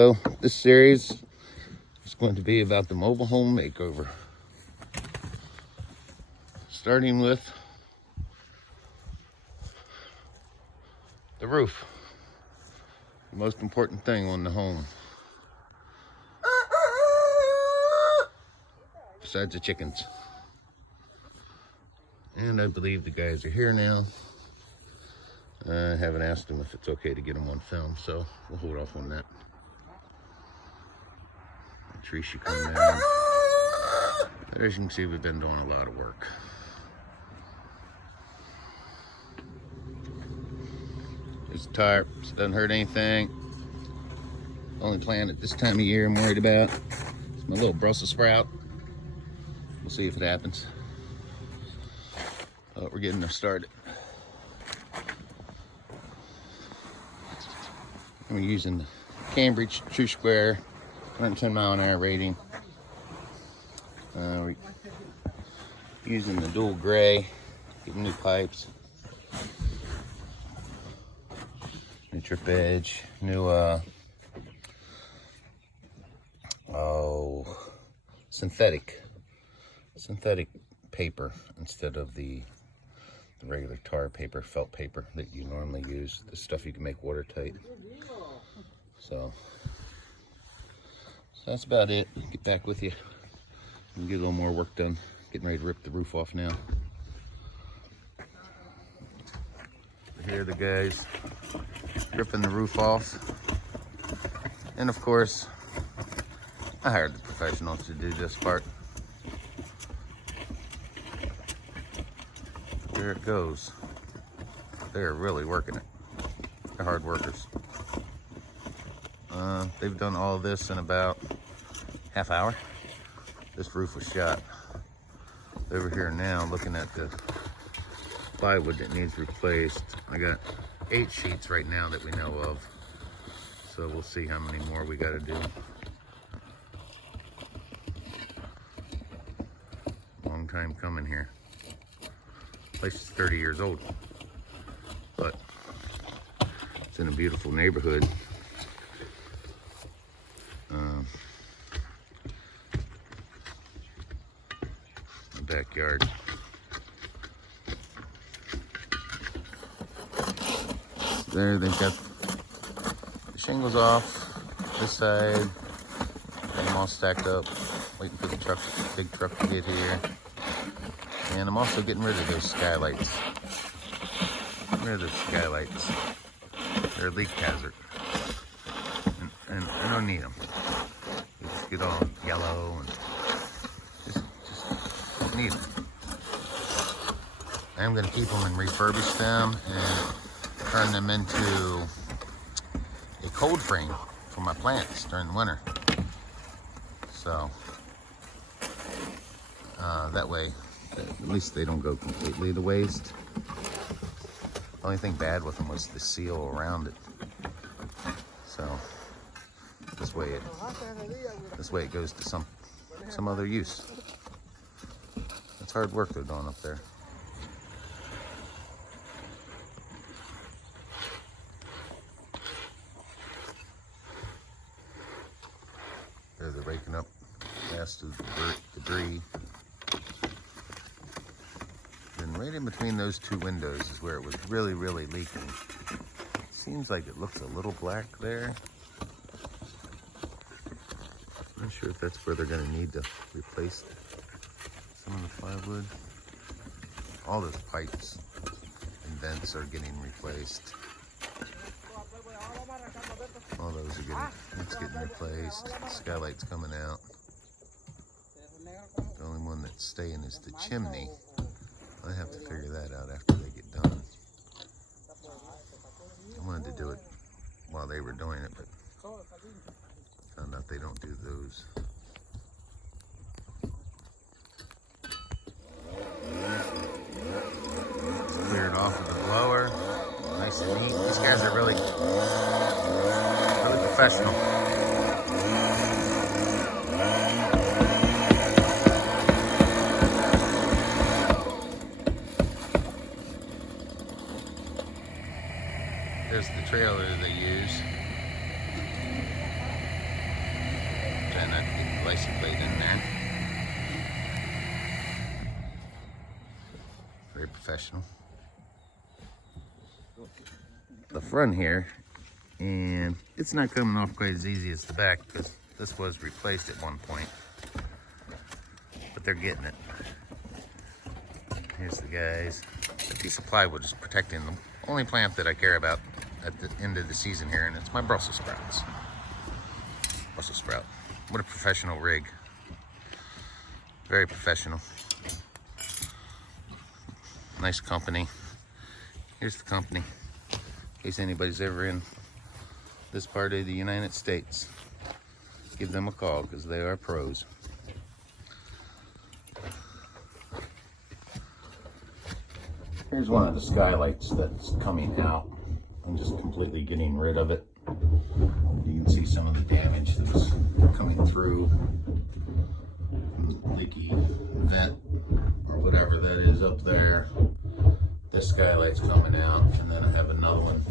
So this series is going to be about the mobile home makeover. Starting with the roof. The most important thing on the home. Besides the chickens. And I believe the guys are here now. I haven't asked them if it's okay to get them on film, so we'll hold off on that. The tree should come down. But as you can see, we've been doing a lot of work. There's the tarp, so it doesn't hurt anything. Only plant at this time of year I'm worried about is my little Brussels sprout. We'll see if it happens. But we're getting started. We're using the Cambridge True Square 110 mile an hour rating. We're using the dual gray, getting new pipes, new trip edge, new synthetic paper instead of the regular tar paper, felt paper that you normally use. The stuff you can make watertight. So that's about it. Get back with you and get a little more work done. Getting ready to rip the roof off now. Here are the guys ripping the roof off. And of course, I hired the professionals to do this part. There it goes. They're really working it. They're hard workers. They've done all of this in about half hour. This roof was shot. Over here now, looking at the plywood that needs replaced. I got 8 sheets right now that we know of. So we'll see how many more we got to do. Long time coming here. Place is 30 years old, but it's in a beautiful neighborhood. The backyard. There they got the shingles off this side. Got them all stacked up, waiting for the big truck to get here. And I'm also getting rid of those skylights. Getting rid of those skylights. They're a leak hazard. And I don't need them. They just get all yellow and just don't need them. I am going to keep them and refurbish them and turn them into a cold frame for my plants during the winter. So that way, at least they don't go completely to waste. The only thing bad with them was the seal around it. So this way it goes to some other use. It's hard work they're doing up there. There they're raking up past the debris. And right in between those two windows is where it was really, really leaking. Seems like it looks a little black there. I'm not sure if that's where they're going to need to replace some of the plywood. All those pipes and vents are getting replaced. All those are getting replaced. Skylight's coming out. The only one that's staying is the chimney. I have to figure that out after they get done. I wanted to do it while they were doing it, but found out they don't do those. Clear it off with a blower. Nice and neat. These guys are really professional. There's the trailer they use. license plate in there. Very professional. The front here, and it's not coming off quite as easy as the back because this was replaced at one point, but they're getting it. Here's the guys. A piece of plywood is protecting them. Only plant that I care about at the end of the season here, and it's my Brussels sprouts. Brussels sprout. What a professional rig. Very professional. Nice company. Here's the company. In case anybody's ever in this part of the United States, give them a call because they are pros. Here's one of the skylights that's coming out. I'm just completely getting rid of it. You can see some of the damage that's coming through the leaky vent or whatever that is up there. This skylight's coming out, and then I have another one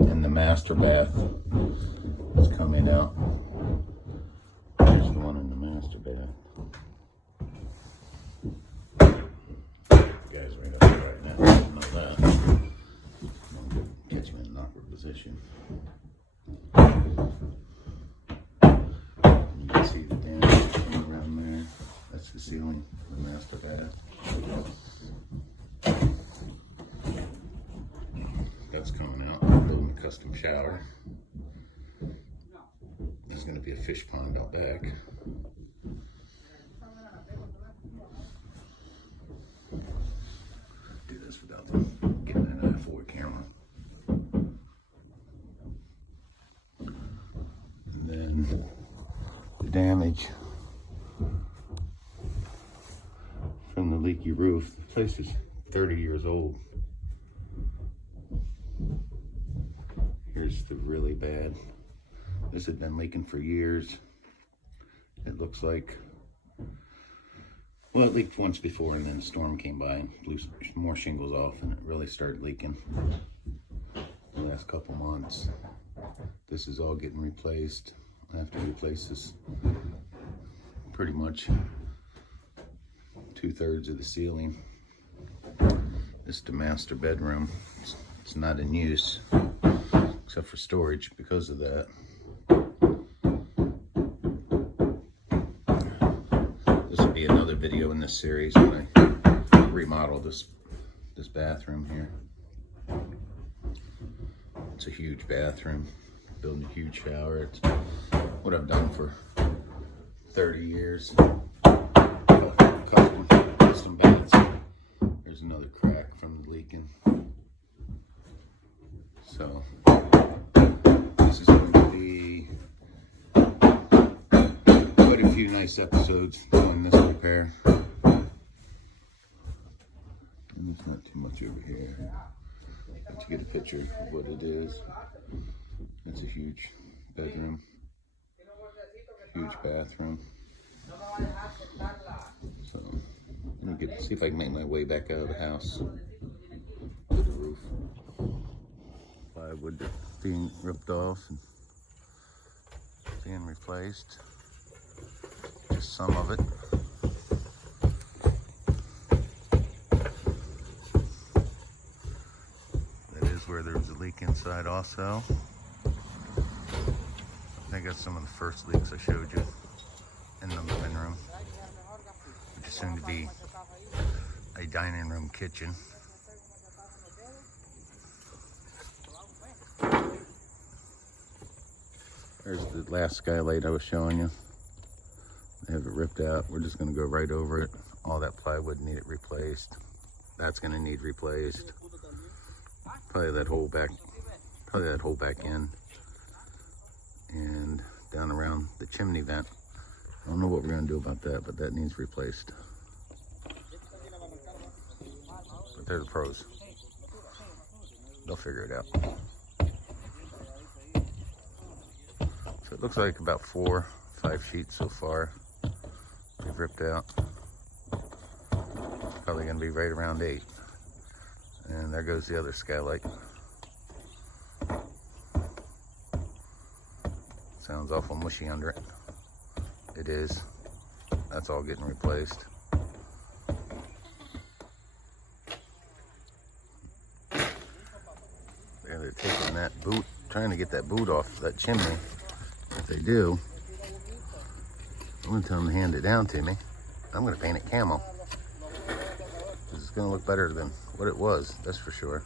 in the master bath that's coming out. There's the one in the master bath. The guy's right up there right now. I know that. Catch him in an awkward position. You can see the damage coming around there. That's the ceiling of the master bath. That's coming out. I'm building a custom shower. There's going to be a fish pond out back. Do this without them getting an eye forward camera. And then the damage from the leaky roof. The place is 30 years old. Here's the really bad. This had been leaking for years. It looks like, well, it leaked once before, and then a storm came by and blew more shingles off, and it really started leaking the last couple months. This is all getting replaced. I have to replace this pretty much 2/3 of the ceiling. This is the master bedroom. It's not in use except for storage because of that. This will be another video in this series when I remodel this bathroom here. It's a huge bathroom, building a huge shower. It's what I've done for 30 years. Custom baths. There's another crack from the leaking. So this is going to be quite a few nice episodes doing this repair. And there's not too much over here. But you get a picture of what it is. It's a huge bedroom, huge bathroom. So I'm gonna see if I can make my way back out of the house to the roof. Plywood being ripped off and being replaced. Just some of it. That is where there was a leak inside also. I got some of the first leaks I showed you in the living room, which is soon to be a dining room kitchen. There's the last skylight I was showing you. They have it ripped out. We're just going to go right over it. All that plywood needed replaced. That's going to need replaced. Probably that whole back end. And down around the chimney vent. I don't know what we're going to do about that, but that needs replaced. But they're the pros. They'll figure it out. So it looks like about 4 or 5 sheets so far we've ripped out. Probably going to be right around 8. And there goes the other skylight. Sounds awful mushy under it. It is. That's all getting replaced. There, they're taking that boot, trying to get that boot off that chimney. If they do, I'm gonna tell them to hand it down to me. I'm gonna paint it camo. It's gonna look better than what it was, that's for sure.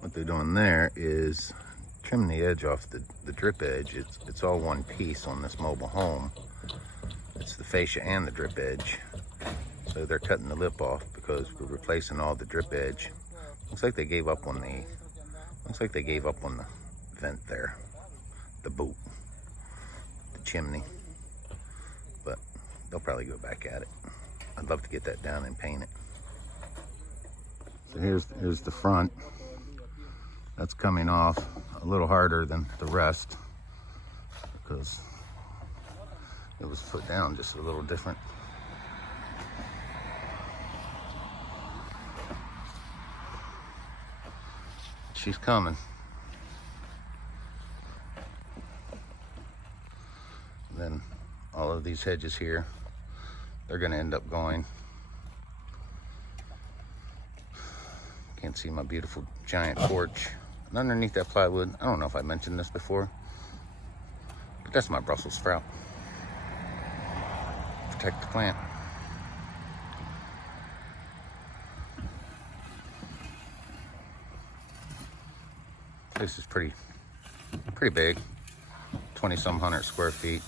What they're doing there is trimming the edge off the drip edge. It's all one piece on this mobile home. It's the fascia and the drip edge. So they're cutting the lip off because we're replacing all the drip edge. Looks like they gave up on the vent there, the boot, the chimney. But they'll probably go back at it. I'd love to get that down and paint it. So here's the front. That's coming off a little harder than the rest because it was put down just a little different. She's coming. And then all of these hedges here, they're gonna end up going. Can't see my beautiful giant porch. And underneath that plywood, I don't know if I mentioned this before, but that's my Brussels sprout. Protect the plant. This is pretty big, 20-some hundred square feet.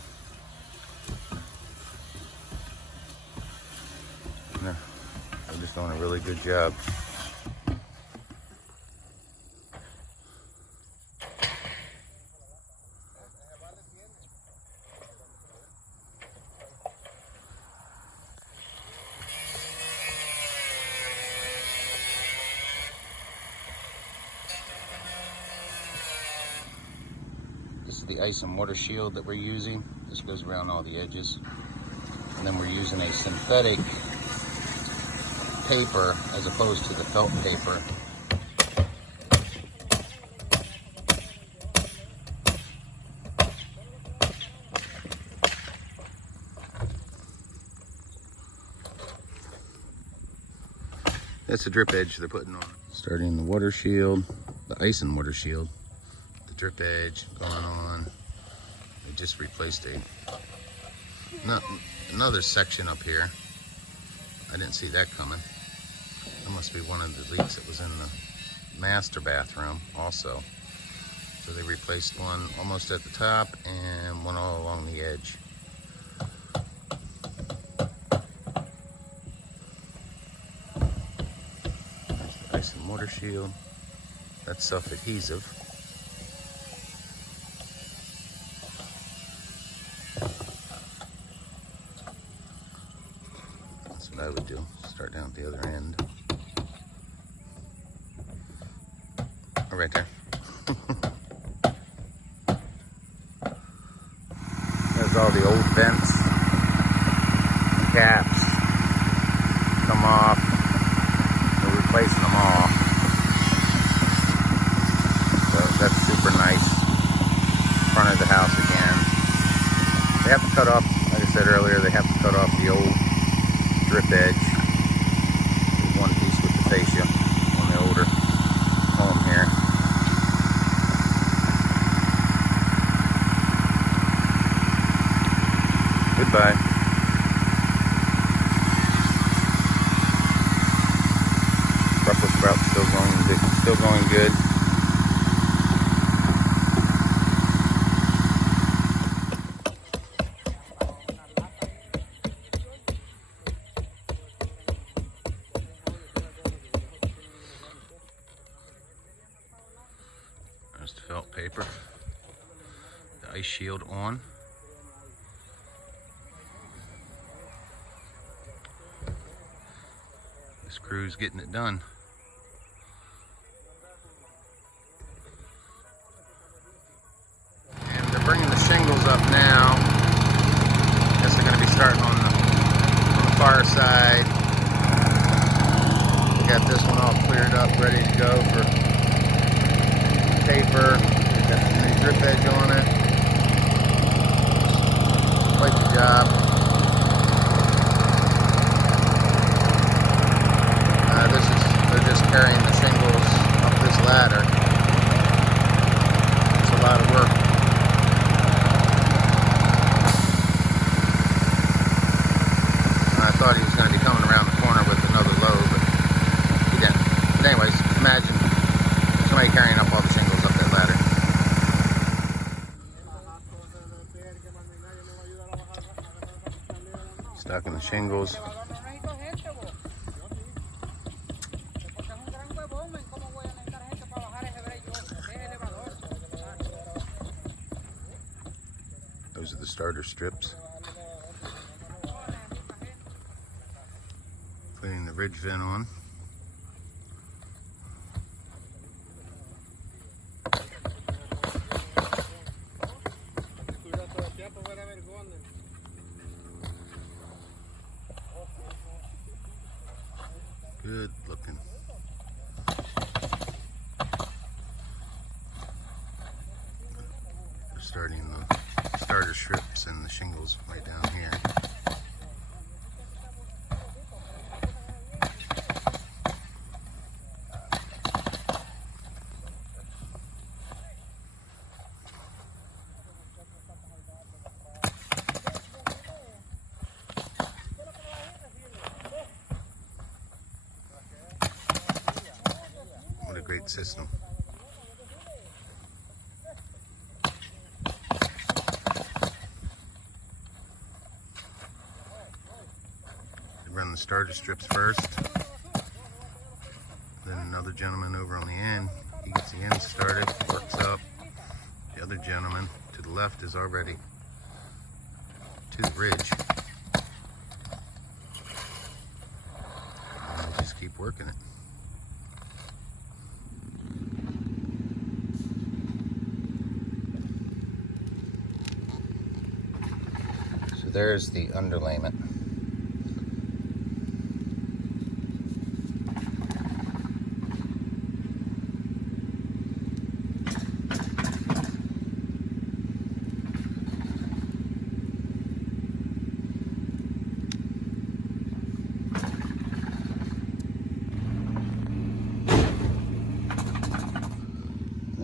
They're just doing a really good job. This is the ice and water shield that we're using. This goes around all the edges. And then we're using a synthetic paper as opposed to the felt paper. That's the drip edge they're putting on. Starting the water shield, the ice and water shield. Drip edge going on. They just replaced another section up here. I didn't see that coming. That must be one of the leaks that was in the master bathroom also. So they replaced one almost at the top and one all along the edge. There's the ice and mortar shield. That's self-adhesive. I would do. Start down at the other end. Oh, right there. There's all the old vents, caps, come off. We're replacing them all. So that's super nice. Front of the house again. They have to cut off, like I said earlier, they have to cut off the old drip edge. There's one piece with the fascia on the older home here. Goodbye. Brussels sprout still going good. There's the felt paper, the ice shield on. This crew's getting it done. got this one all cleared up, ready to go for taper. Got the new drip edge on it. Quite the job. They're just carrying the shingles up this ladder. It's a lot of work. I thought he was going to be coming around the corner with another load, but he didn't. But anyways, imagine somebody carrying up all the shingles up that ladder. Stacking the shingles. Those are the starter strips. Putting the ridge vent on. Good looking. They're starting the starter strips and the shingles right down here. What a great system. Run the starter strips first, then another gentleman over on the end, he gets the end started, works up. The other gentleman to the left is already to the ridge. And we just keep working it. So there's the underlayment.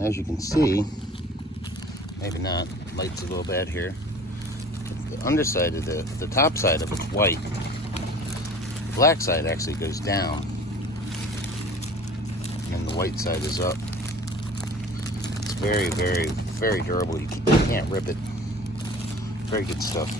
As you can see, maybe not, light's a little bad here. The underside of the top side of it's white. The black side actually goes down, and then the white side is up. It's very, very, very durable. You can't rip it. Very good stuff.